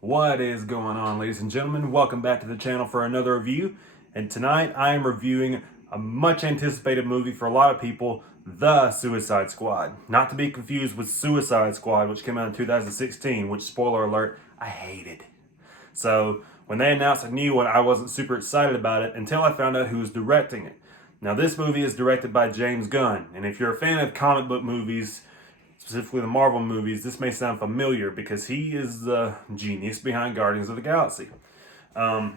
What is going on, ladies and gentlemen? Welcome back to the channel for another review. And tonight I am reviewing a much anticipated movie for a lot of people, The Suicide Squad. Not to be confused with Suicide Squad, which came out in 2016, which, spoiler alert, I hated. So when they announced a new one, I wasn't super excited about it until I found out who was directing it. Now, this movie is directed by James Gunn, and if you're a fan of comic book movies, specifically the Marvel movies, this may sound familiar because he is the genius behind Guardians of the Galaxy. Now,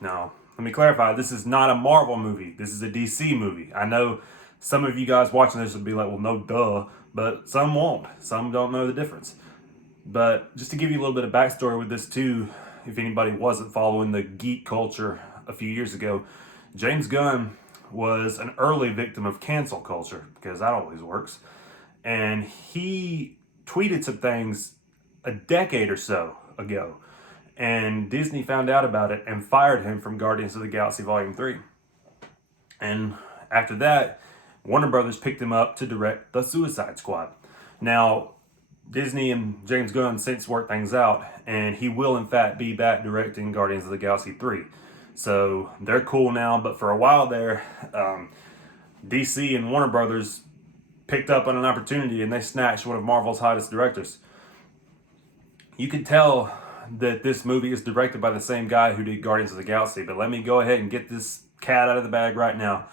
let me clarify, this is not a Marvel movie. This is a DC movie. I know some of you guys watching this would be like, well, no, duh, but some won't. Some don't know the difference. But just to give you a little bit of backstory with this too, if anybody wasn't following the geek culture a few years ago, James Gunn was an early victim of cancel culture, because that always works. And he tweeted some things a decade or so ago, and Disney found out about it and fired him from Guardians of the Galaxy Volume 3. And after that, Warner Brothers picked him up to direct The Suicide Squad. Now, Disney and James Gunn since worked things out, and he will in fact be back directing Guardians of the Galaxy 3. So they're cool now, but for a while there, DC and Warner Brothers picked up on an opportunity and they snatched one of Marvel's hottest directors. You can tell that this movie is directed by the same guy who did Guardians of the Galaxy, but let me go ahead and get this cat out of the bag right now.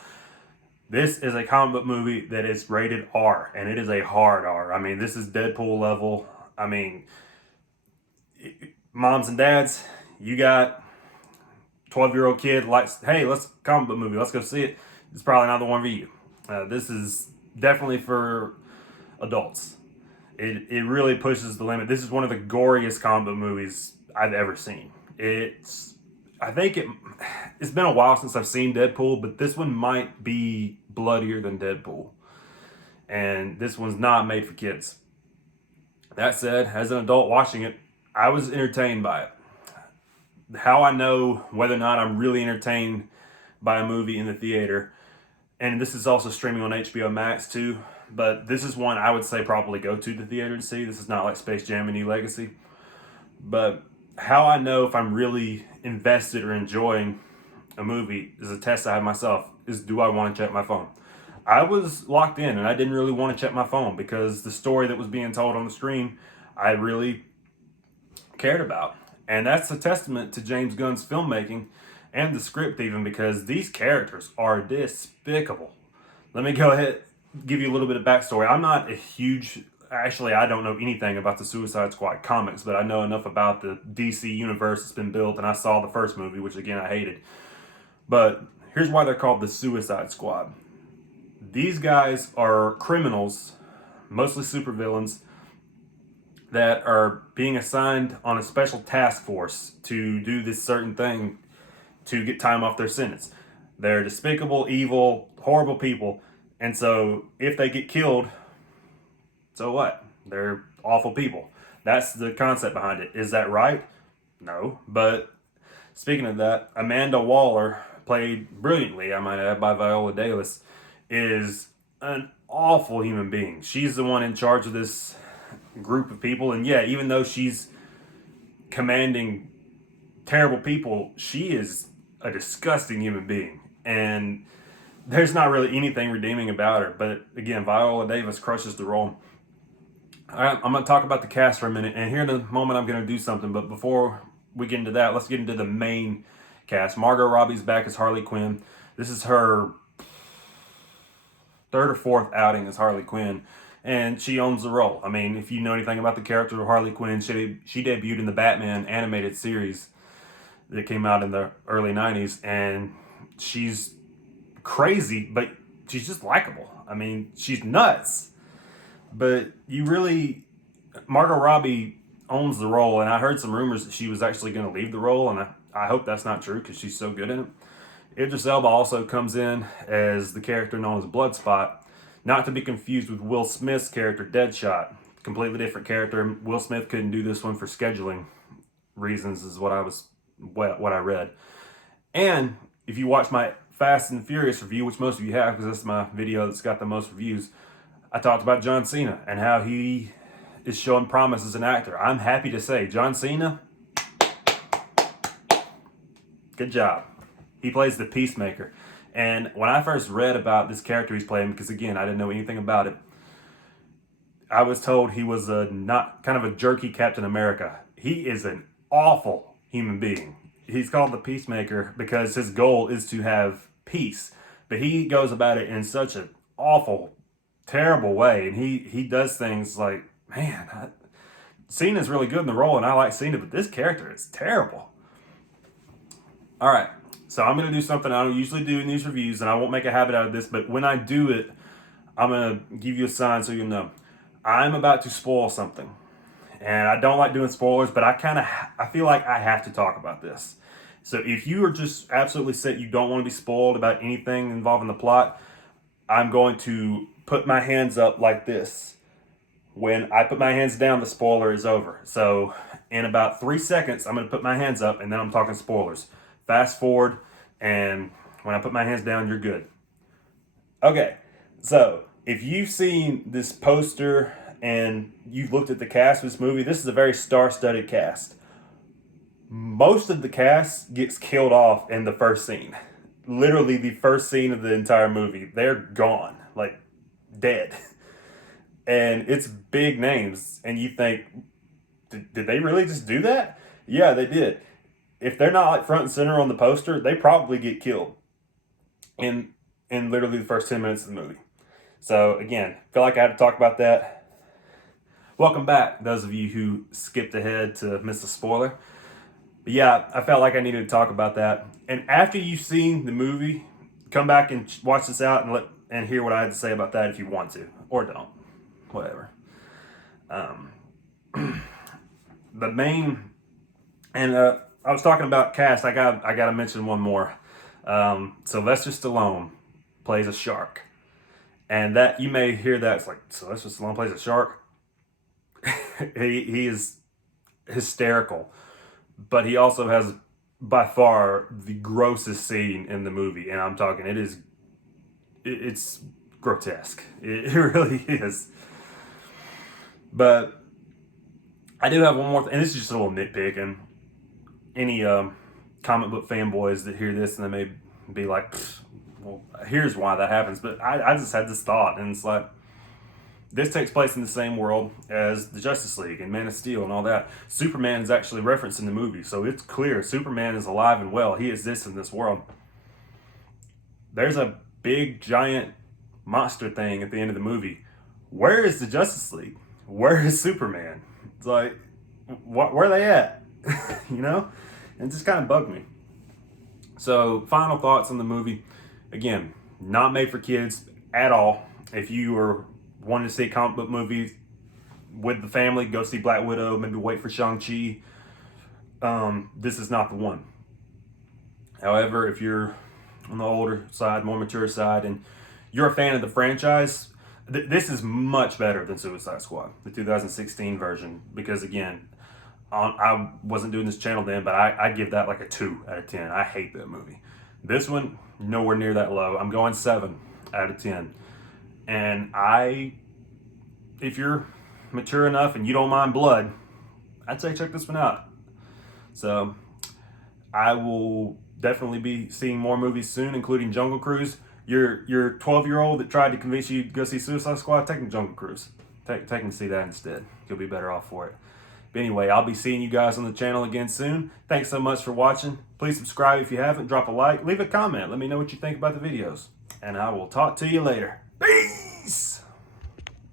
This is a comic book movie that is rated R, and it is a hard R. I mean, this is Deadpool level. I mean, moms and dads, you got 12-year-old kid likes, hey, let's comic book movie, let's go see it. It's probably not the one for you. This is definitely for adults. It really pushes the limit. This is one of the goriest comic book movies I've ever seen. It's been a while since I've seen Deadpool, but this one might be bloodier than Deadpool. And this one's not made for kids. That said, as an adult watching it, I was entertained by it. How I know whether or not I'm really entertained by a movie in the theater, and this is also streaming on HBO Max too, but this is one I would say probably go to the theater to see. This is not like Space Jam and New Legacy. But how I know if I'm really invested or enjoying a movie is a test I have myself, is do I want to check my phone? I was locked in and I didn't really want to check my phone because the story that was being told on the screen, I really cared about. And that's a testament to James Gunn's filmmaking and the script even, because these characters are despicable. Let me go ahead give you a little bit of backstory. I'm not a huge, actually I don't know anything about the Suicide Squad comics, but I know enough about the DC universe that's been built, and I saw the first movie, which again I hated. But here's why they're called the Suicide Squad. These guys are criminals, mostly supervillains, that are being assigned on a special task force to do this certain thing to get time off their sentence. They're despicable, evil, horrible people. And so if they get killed, so what? They're awful people. That's the concept behind it. Is that right? No. But speaking of that, Amanda Waller, played brilliantly, I might add, by Viola Davis, is an awful human being. She's the one in charge of this group of people. And yeah, even though she's commanding terrible people, she is a disgusting human being. And there's not really anything redeeming about her. But again, Viola Davis crushes the role. All right, I'm going to talk about the cast for a minute. And here in a moment, I'm going to do something. But before we get into that, let's get into the main cast. Margot Robbie's back as Harley Quinn. This is her third or fourth outing as Harley Quinn. And she owns the role. I mean, if you know anything about the character of Harley Quinn, she debuted in the Batman animated series that came out in the early 90s. And she's crazy, but she's just likable. I mean, she's nuts. But Margot Robbie owns the role, and I heard some rumors that she was actually going to leave the role, and I hope that's not true because she's so good in it. Idris Elba also comes in as the character known as Bloodspot, not to be confused with Will Smith's character Deadshot. Completely different character. Will Smith couldn't do this one for scheduling reasons, is what I read. And if you watch my Fast and Furious review, which most of you have because that's my video that's got the most reviews, I talked about John Cena and how he is showing promise as an actor. I'm happy to say, John Cena, good job. He plays the Peacemaker. And when I first read about this character he's playing, because again, I didn't know anything about it, I was told he was not kind of a jerky Captain America. He is an awful human being. He's called the Peacemaker because his goal is to have peace. But he goes about it in such an awful, terrible way. And he does things like, man, Cena's really good in the role, and I like Cena, but this character is terrible. All right, so I'm going to do something I don't usually do in these reviews, and I won't make a habit out of this, but when I do it, I'm going to give you a sign so you know. I'm about to spoil something. And I don't like doing spoilers, but I feel like I have to talk about this. So if you are just absolutely set, you don't want to be spoiled about anything involving the plot, I'm going to put my hands up like this. When I put my hands down, the spoiler is over. So in about 3 seconds, I'm going to put my hands up, and then I'm talking spoilers. Fast forward, and when I put my hands down, you're good. Okay, so if you've seen this poster and you've looked at the cast of this movie, this is a very star-studded cast. Most of the cast gets killed off in the first scene. Literally the first scene of the entire movie. They're gone, like dead. And it's big names, and you think, did they really just do that? Yeah, they did. If they're not like front and center on the poster, they probably get killed in literally the first 10 minutes of the movie. So again, feel like I had to talk about that. Welcome back, those of you who skipped ahead to miss the spoiler. But yeah, I felt like I needed to talk about that. And after you've seen the movie, come back and watch this out and hear what I had to say about that if you want to, or don't, whatever. The main, and I was talking about cast. I got to mention one more. Sylvester Stallone plays a shark, and that you may hear that it's like Sylvester Stallone plays a shark. he is hysterical, but he also has by far the grossest scene in the movie, and I'm talking it's grotesque. It really is. But I do have one more and this is just a little nitpick, and any comic book fanboys that hear this and they may be like, well, here's why that happens. But I just had this thought, and it's like, this takes place in the same world as the Justice League and Man of Steel and all that. Superman is actually referenced in the movie, so it's clear Superman is alive and well. He exists in this world. There's a big, giant monster thing at the end of the movie. Where is the Justice League? Where is Superman? It's like, where are they at? You know? And it just kind of bugged me. So, final thoughts on the movie. Again, not made for kids at all. If you are wanting to see a comic book movie with the family, go see Black Widow, maybe wait for Shang-Chi. This is not the one. However, if you're on the older side, more mature side, and you're a fan of the franchise, this is much better than Suicide Squad, the 2016 version, because again, I wasn't doing this channel then, but I give that like a 2 out of 10. I hate that movie. This one, nowhere near that low. I'm going 7 out of 10. And if you're mature enough and you don't mind blood, I'd say check this one out. So I will definitely be seeing more movies soon, including Jungle Cruise. Your 12-year-old that tried to convince you to go see Suicide Squad, take him to Jungle Cruise. Take him to see that instead. You'll be better off for it. But anyway, I'll be seeing you guys on the channel again soon. Thanks so much for watching. Please subscribe if you haven't. Drop a like. Leave a comment. Let me know what you think about the videos. And I will talk to you later. Peace!